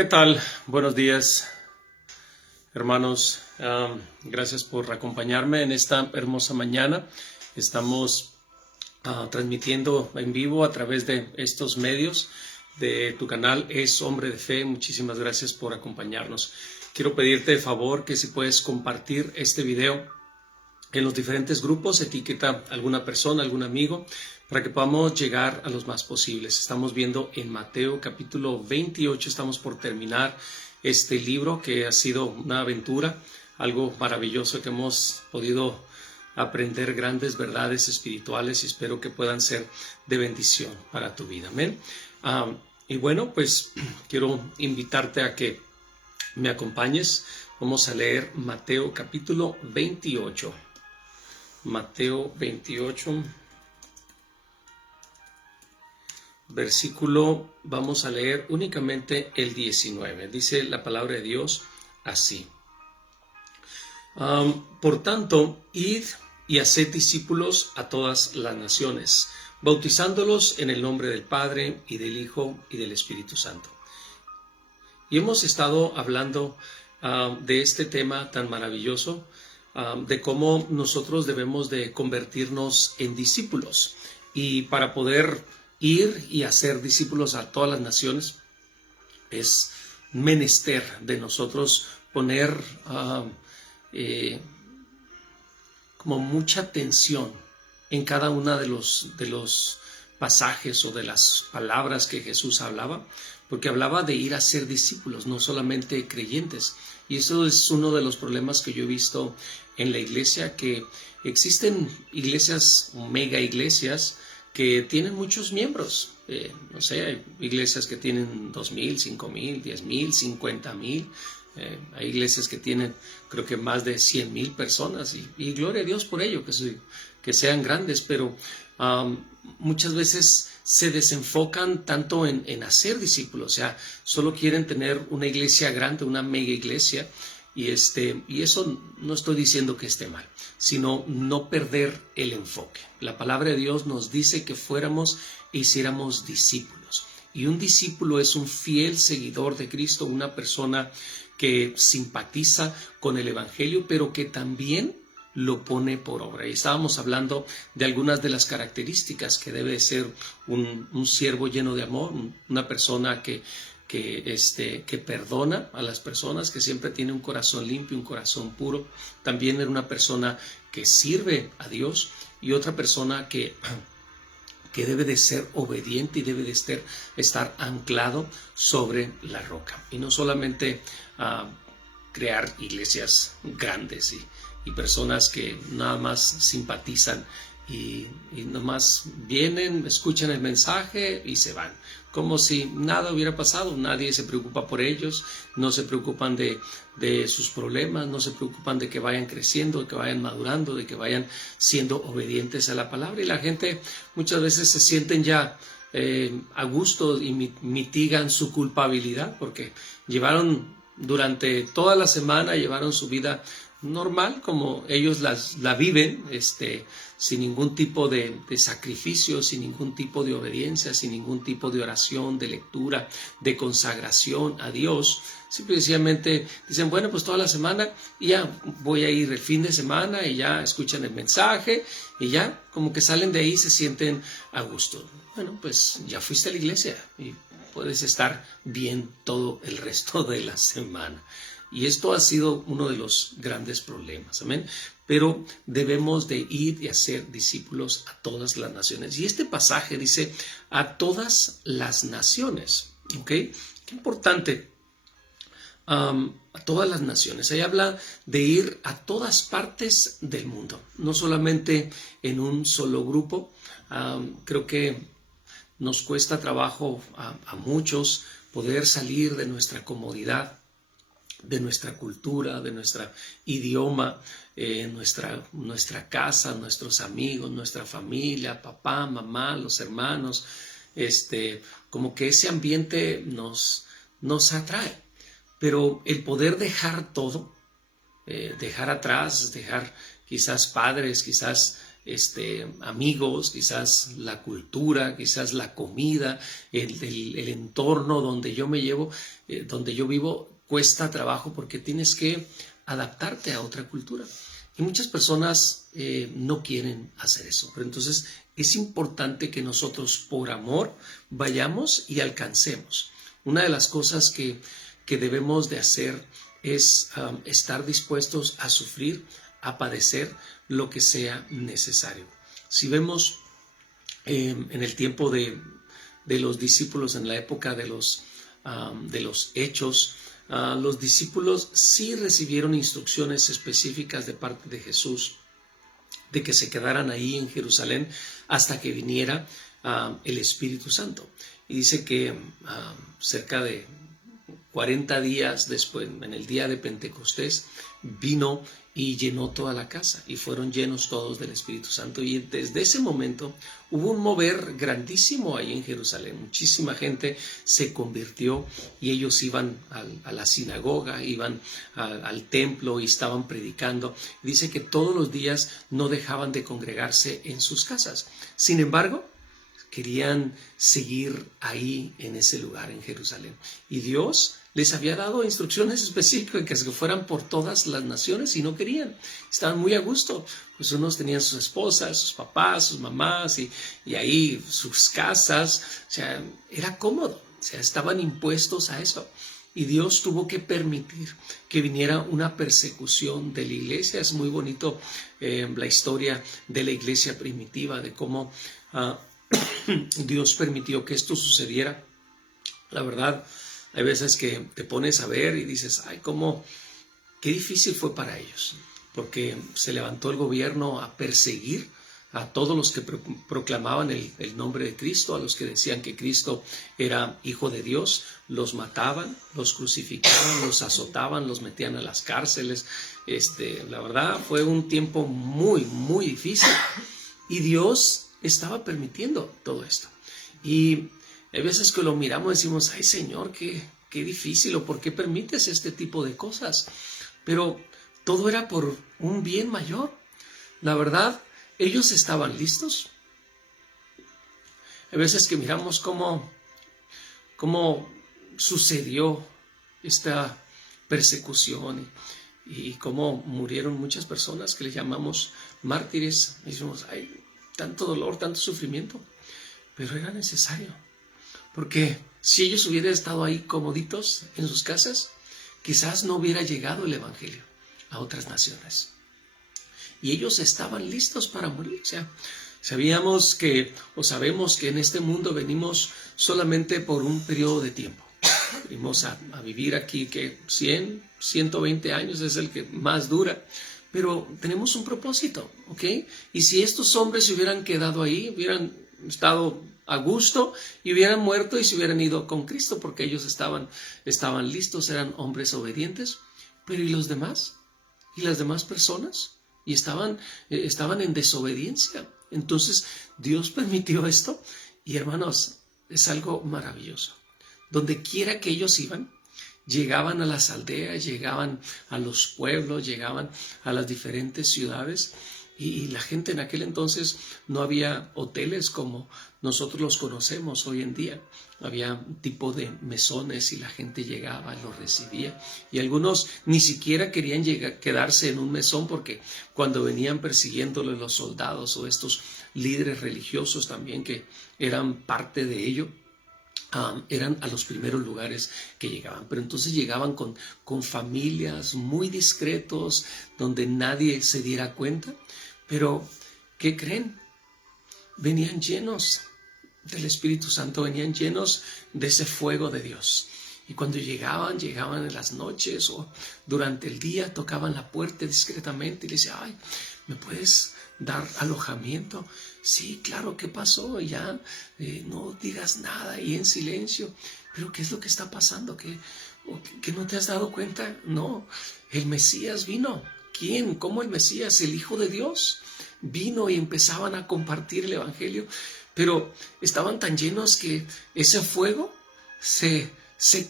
¿Qué tal? Buenos días, hermanos. Gracias por acompañarme en esta hermosa mañana. Estamos transmitiendo en vivo a través de estos medios de tu canal Es Hombre de Fe. Muchísimas gracias por acompañarnos. Quiero pedirte de favor que si puedes compartir este video en los diferentes grupos, etiqueta a alguna persona, algún amigo, para que podamos llegar a los más posibles. Estamos viendo en Mateo capítulo 28, estamos por terminar este libro que ha sido una aventura, algo maravilloso que hemos podido aprender grandes verdades espirituales y espero que puedan ser de bendición para tu vida. Amén. Y bueno, pues quiero invitarte a que me acompañes. Vamos a leer Mateo capítulo 28. Mateo 28, versículo, vamos a leer únicamente el 19. Dice la palabra de Dios así. Por tanto, id y haced discípulos a todas las naciones, bautizándolos en el nombre del Padre y del Hijo y del Espíritu Santo. Y hemos estado hablando de este tema tan maravilloso, de cómo nosotros debemos de convertirnos en discípulos. Y para poder ir y hacer discípulos a todas las naciones, es menester de nosotros poner como mucha atención en cada una de los pasajes o de las palabras que Jesús hablaba, porque hablaba de ir a ser discípulos, no solamente creyentes. Y eso es uno de los problemas que yo he visto en la iglesia, que existen iglesias, mega iglesias, que tienen muchos miembros. No sé, hay iglesias que tienen 2,000, 5,000, 10,000, 50,000. Hay iglesias que tienen, creo que más de 100,000 personas. Y gloria a Dios por ello, que sean grandes, pero muchas veces se desenfocan tanto en hacer discípulos, o sea, solo quieren tener una iglesia grande, una mega iglesia, y eso no estoy diciendo que esté mal, sino no perder el enfoque. La palabra de Dios nos dice que fuéramos e hiciéramos discípulos, y un discípulo es un fiel seguidor de Cristo, una persona que simpatiza con el evangelio, pero que también lo pone por obra. Y estábamos hablando de algunas de las características que debe ser un siervo lleno de amor, una persona que perdona a las personas, que siempre tiene un corazón limpio, un corazón puro. También era una persona que sirve a Dios y otra persona que debe de ser obediente y debe de estar anclado sobre la roca. Y no solamente crear iglesias grandes y personas que nada más simpatizan y nomás vienen, escuchan el mensaje y se van, como si nada hubiera pasado. Nadie se preocupa por ellos, no se preocupan de sus problemas, no se preocupan de que vayan creciendo, de que vayan madurando, de que vayan siendo obedientes a la palabra. Y la gente muchas veces se sienten ya a gusto y mitigan su culpabilidad porque durante toda la semana llevaron su vida normal, como ellos la viven, sin ningún tipo de sacrificio, sin ningún tipo de obediencia, sin ningún tipo de oración, de lectura, de consagración a Dios. Simplemente dicen, bueno, pues toda la semana y ya voy a ir el fin de semana y ya escuchan el mensaje y ya como que salen de ahí y se sienten a gusto. Bueno, pues ya fuiste a la iglesia y puedes estar bien todo el resto de la semana. Y esto ha sido uno de los grandes problemas, amén. Pero debemos de ir y hacer discípulos a todas las naciones. Y este pasaje dice a todas las naciones, ¿ok? Qué importante, a todas las naciones. Ahí habla de ir a todas partes del mundo, no solamente en un solo grupo. Creo que nos cuesta trabajo a muchos poder salir de nuestra comodidad, de nuestra cultura, de nuestro idioma, nuestra casa, nuestros amigos, nuestra familia, papá, mamá, los hermanos, como que ese ambiente nos atrae. Pero el poder dejar todo, dejar atrás, dejar quizás padres, quizás amigos, quizás la cultura, quizás la comida, el entorno donde yo me llevo, donde yo vivo, cuesta trabajo porque tienes que adaptarte a otra cultura. Y muchas personas no quieren hacer eso. Pero entonces es importante que nosotros por amor vayamos y alcancemos. Una de las cosas que debemos de hacer es estar dispuestos a sufrir, a padecer lo que sea necesario. Si vemos en el tiempo de los discípulos, en la época de los hechos, los discípulos sí recibieron instrucciones específicas de parte de Jesús de que se quedaran ahí en Jerusalén hasta que viniera el Espíritu Santo. Y dice que cerca de 40 días después, en el día de Pentecostés, vino y llenó toda la casa y fueron llenos todos del Espíritu Santo. Y desde ese momento hubo un mover grandísimo ahí en Jerusalén. Muchísima gente se convirtió y ellos iban a la sinagoga, iban al templo y estaban predicando. Dice que todos los días no dejaban de congregarse en sus casas. Sin embargo, querían seguir ahí en ese lugar en Jerusalén. Y Dios les había dado instrucciones específicas que fueran por todas las naciones y no querían. Estaban muy a gusto. Pues unos tenían sus esposas, sus papás, sus mamás y ahí sus casas. O sea, era cómodo. O sea, estaban impuestos a eso. Y Dios tuvo que permitir que viniera una persecución de la iglesia. Es muy bonito la historia de la iglesia primitiva, de cómo Dios permitió que esto sucediera. La verdad, hay veces que te pones a ver y dices, ay, qué difícil fue para ellos, porque se levantó el gobierno a perseguir a todos los que proclamaban el nombre de Cristo, a los que decían que Cristo era Hijo de Dios. Los mataban, los crucificaban, los azotaban, los metían a las cárceles. La verdad, fue un tiempo muy, muy difícil. Y Dios estaba permitiendo todo esto. Y hay veces que lo miramos y decimos, ay Señor, qué difícil, o por qué permites este tipo de cosas. Pero todo era por un bien mayor. La verdad, ellos estaban listos. Hay veces que miramos cómo sucedió esta persecución y cómo murieron muchas personas que le llamamos mártires. Y decimos, ay, tanto dolor, tanto sufrimiento, pero era necesario, porque si ellos hubieran estado ahí comoditos en sus casas, quizás no hubiera llegado el evangelio a otras naciones. Y ellos estaban listos para morir. O sea, sabemos que en este mundo venimos solamente por un periodo de tiempo. Venimos a vivir aquí que 100, 120 años es el que más dura. Pero tenemos un propósito, ¿ok? Y si estos hombres se hubieran quedado ahí, hubieran estado a gusto y hubieran muerto y se hubieran ido con Cristo, porque ellos estaban listos, eran hombres obedientes. Pero ¿y los demás? ¿Y las demás personas? Y estaban en desobediencia. Entonces Dios permitió esto y, hermanos, es algo maravilloso. Donde quiera que ellos iban, llegaban a las aldeas, llegaban a los pueblos, llegaban a las diferentes ciudades y la gente en aquel entonces no había hoteles como nosotros los conocemos hoy en día. Había un tipo de mesones y la gente llegaba y los recibía. Y algunos ni siquiera querían quedarse en un mesón porque cuando venían persiguiéndolos los soldados o estos líderes religiosos también que eran parte de ello, eran a los primeros lugares que llegaban. Pero entonces llegaban con familias muy discretos donde nadie se diera cuenta. Pero, ¿qué creen? Venían llenos del Espíritu Santo, venían llenos de ese fuego de Dios. Y cuando llegaban en las noches o durante el día, tocaban la puerta discretamente y le decían, ay, ¿me puedes dar alojamiento? Sí, claro, ¿qué pasó? Ya no digas nada y en silencio. Pero ¿qué es lo que está pasando? ¿Que no te has dado cuenta? No, el Mesías vino. ¿Quién? ¿Cómo el Mesías? El Hijo de Dios vino y empezaban a compartir el Evangelio. Pero estaban tan llenos que ese fuego se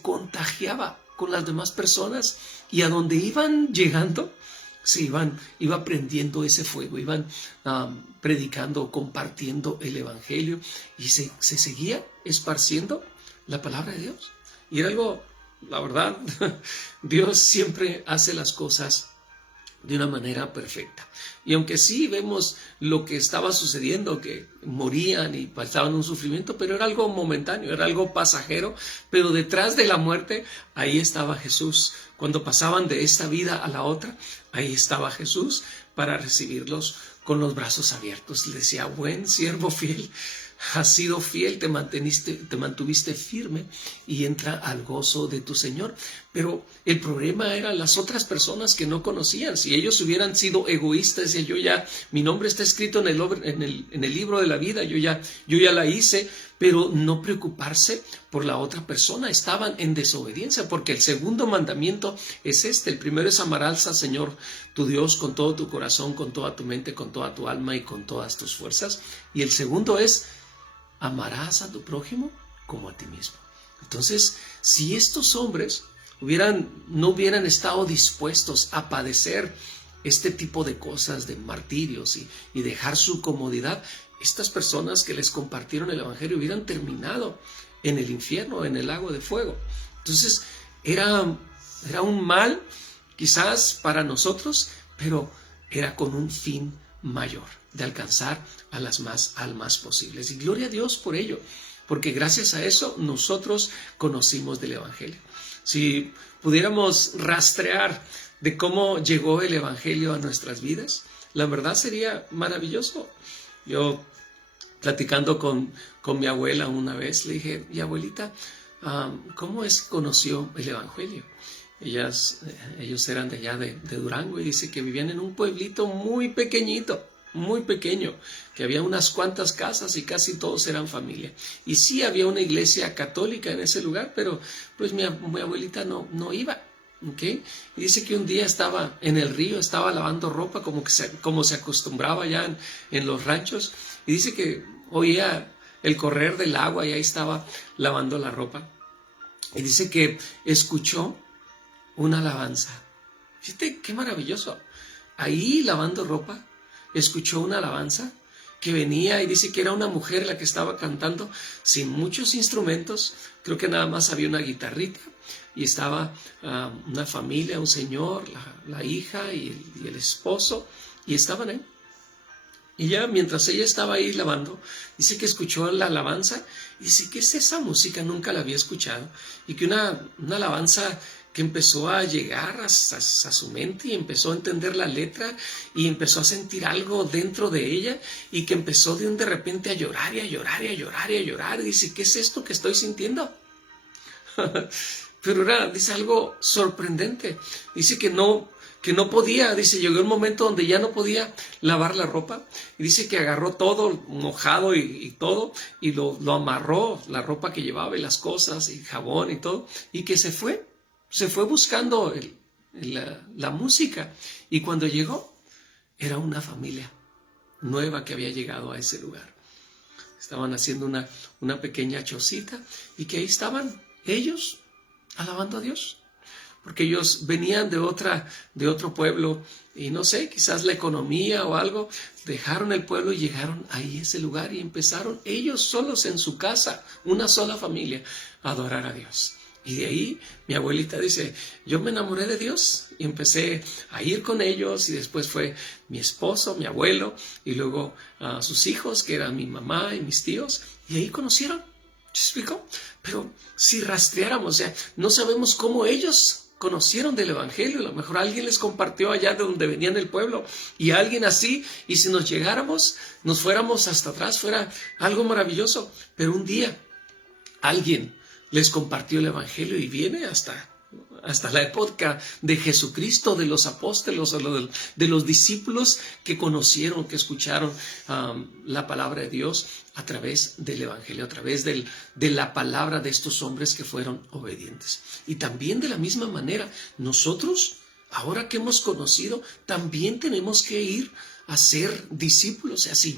contagiaba con las demás personas y a donde iban llegando, iba prendiendo ese fuego, iban predicando, compartiendo el evangelio y se seguía esparciendo la palabra de Dios. Y era algo, la verdad, Dios siempre hace las cosas de una manera perfecta. Y aunque sí vemos lo que estaba sucediendo, que morían y pasaban un sufrimiento, pero era algo momentáneo, era algo pasajero, pero detrás de la muerte, ahí estaba Jesús. Cuando pasaban de esta vida a la otra, ahí estaba Jesús para recibirlos con los brazos abiertos. Le decía, buen siervo fiel, has sido fiel, te mantuviste firme y entra al gozo de tu Señor. Pero el problema eran las otras personas que no conocían. Si ellos hubieran sido egoístas, decían, mi nombre está escrito en el libro de la vida, yo ya la hice, pero no preocuparse por la otra persona. Estaban en desobediencia, porque el segundo mandamiento es este. El primero es amarás al Señor tu Dios con todo tu corazón, con toda tu mente, con toda tu alma y con todas tus fuerzas. Y el segundo es amarás a tu prójimo como a ti mismo. Entonces, si estos hombres no hubieran estado dispuestos a padecer este tipo de cosas, de martirios y dejar su comodidad, estas personas que les compartieron el evangelio hubieran terminado en el infierno, en el lago de fuego. Entonces, era un mal quizás para nosotros, pero era con un fin mayor, de alcanzar a las más almas posibles. Y gloria a Dios por ello, porque gracias a eso nosotros conocimos del evangelio. Si pudiéramos rastrear de cómo llegó el evangelio a nuestras vidas, la verdad sería maravilloso. Yo, platicando con mi abuela una vez, le dije, y abuelita, ¿cómo es que conoció el evangelio? Ellos eran de allá de Durango, y dice que vivían en un pueblito muy pequeñito, muy pequeño, que había unas cuantas casas y casi todos eran familia. Y sí había una iglesia católica en ese lugar, pero pues mi abuelita no iba. ¿Okay? Y dice que un día estaba en el río, estaba lavando ropa como se acostumbraba ya en los ranchos, y dice que oía el correr del agua y ahí estaba lavando la ropa. Y dice que escuchó una alabanza. Fíjate qué maravilloso. Ahí lavando ropa, escuchó una alabanza que venía, y dice que era una mujer la que estaba cantando sin muchos instrumentos. Creo que nada más había una guitarrita, y estaba una familia, un señor, la hija y el esposo, y estaban ahí. Y ya mientras ella estaba ahí lavando, dice que escuchó la alabanza, y dice, ¿qué es esa música? Nunca la había escuchado. Y que una alabanza que empezó a llegar a su mente, y empezó a entender la letra, y empezó a sentir algo dentro de ella, y que empezó de repente a llorar y a llorar y a llorar y a llorar. Y dice, ¿qué es esto que estoy sintiendo? Pero dice algo sorprendente. Dice que no podía, dice, llegó un momento donde ya no podía lavar la ropa, y dice que agarró todo mojado y todo, y lo amarró, la ropa que llevaba y las cosas y jabón y todo, y que se fue buscando la música, y cuando llegó era una familia nueva que había llegado a ese lugar. Estaban haciendo una pequeña chocita, y que ahí estaban ellos alabando a Dios, porque ellos venían de otro pueblo, y no sé, quizás la economía o algo, dejaron el pueblo y llegaron ahí a ese lugar, y empezaron ellos solos en su casa, una sola familia, a adorar a Dios. Y de ahí mi abuelita dice, yo me enamoré de Dios y empecé a ir con ellos, y después fue mi esposo, mi abuelo, y luego sus hijos, que eran mi mamá y mis tíos, y ahí conocieron. ¿Se explicó? Pero si rastreáramos, o sea, no sabemos cómo ellos conocieron del evangelio. A lo mejor alguien les compartió allá de donde venían del pueblo, y alguien así, y si nos fuéramos hasta atrás, fuera algo maravilloso. Pero un día alguien les compartió el evangelio, y viene hasta la época de Jesucristo, de los apóstoles, de los discípulos que conocieron, que escucharon la palabra de Dios a través del evangelio, a través de la palabra de estos hombres que fueron obedientes. Y también de la misma manera, nosotros ahora que hemos conocido, también tenemos que ir a ser discípulos. O sea, si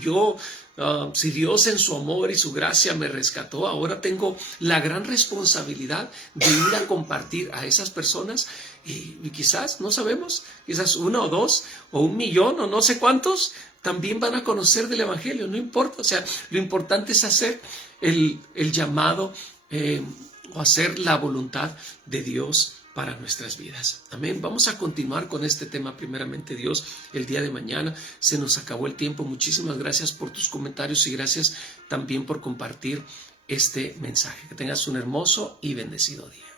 Dios en su amor y su gracia me rescató, ahora tengo la gran responsabilidad de ir a compartir a esas personas y quizás, no sabemos, quizás 1 o 2 o 1 millón o no sé cuántos también van a conocer del Evangelio, no importa. O sea, lo importante es hacer el llamado o hacer la voluntad de Dios para nuestras vidas. Amén. Vamos a continuar con este tema, primeramente Dios, el día de mañana. Se nos acabó el tiempo. Muchísimas gracias por tus comentarios y gracias también por compartir este mensaje. Que tengas un hermoso y bendecido día.